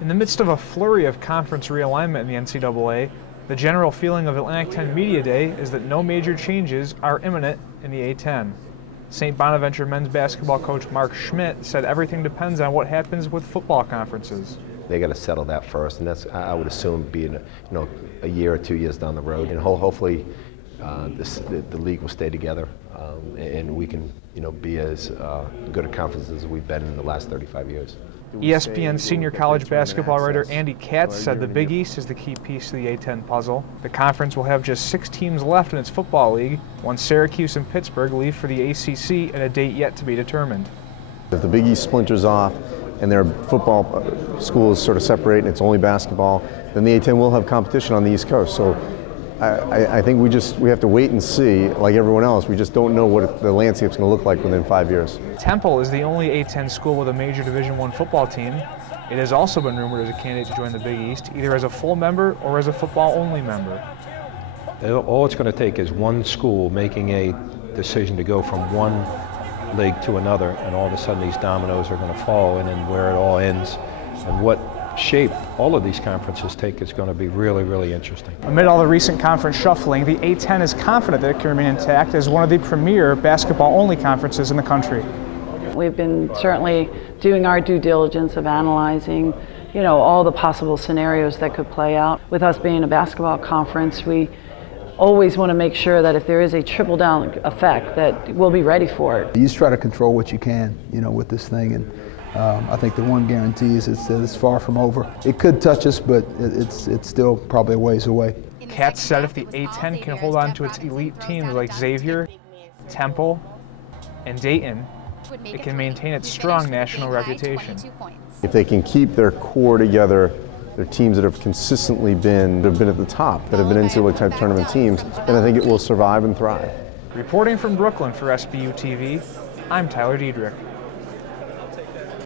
In the midst of a flurry of conference realignment in the NCAA, the general feeling of Atlantic 10 Media Day is that no major changes are imminent in the A-10. St. Bonaventure men's basketball coach Mark Schmidt said everything depends on what happens with football conferences. They got to settle that first, and that's, I would assume, being a year or 2 years down the road, and hopefully the league will stay together, and we can be as good a conference as we've been in the last 35 years. ESPN senior college basketball writer Katz said the Big East is the key piece to the A-10 puzzle. The conference will have just 6 teams left in its football league, once Syracuse and Pittsburgh leave for the ACC at a date yet to be determined. If the Big East splinters off and their football schools sort of separate and it's only basketball, then the A-10 will have competition on the East Coast. So I think we have to wait and see, like everyone else. We just don't know what the landscape's going to look like within 5 years. Temple is the only A-10 school with a major Division I football team. It has also been rumored as a candidate to join the Big East, either as a full member or as a football-only member. All it's going to take is one school making a decision to go from one league to another, and all of a sudden these dominoes are going to fall, and then where it all ends and what shape all of these conferences take is going to be really, really interesting. Amid all the recent conference shuffling, the A-10 is confident that it can remain intact as one of the premier basketball-only conferences in the country. We've been certainly doing our due diligence of analyzing, all the possible scenarios that could play out. With us being a basketball conference, we always want to make sure that if there is a trickle-down effect, that we'll be ready for it. You just try to control what you can, with this thing, and I think the one guarantee is it's far from over. It could touch us, but it's still probably a ways away. Katz said if the A-10 can hold on to its elite teams like Xavier, Temple, and Dayton, it can maintain its strong national reputation. If they can keep their core together, their teams that have consistently been at the top, that have been NCAA type tournament teams, then I think it will survive and thrive. Reporting from Brooklyn for SBU-TV, I'm Tyler Diedrich.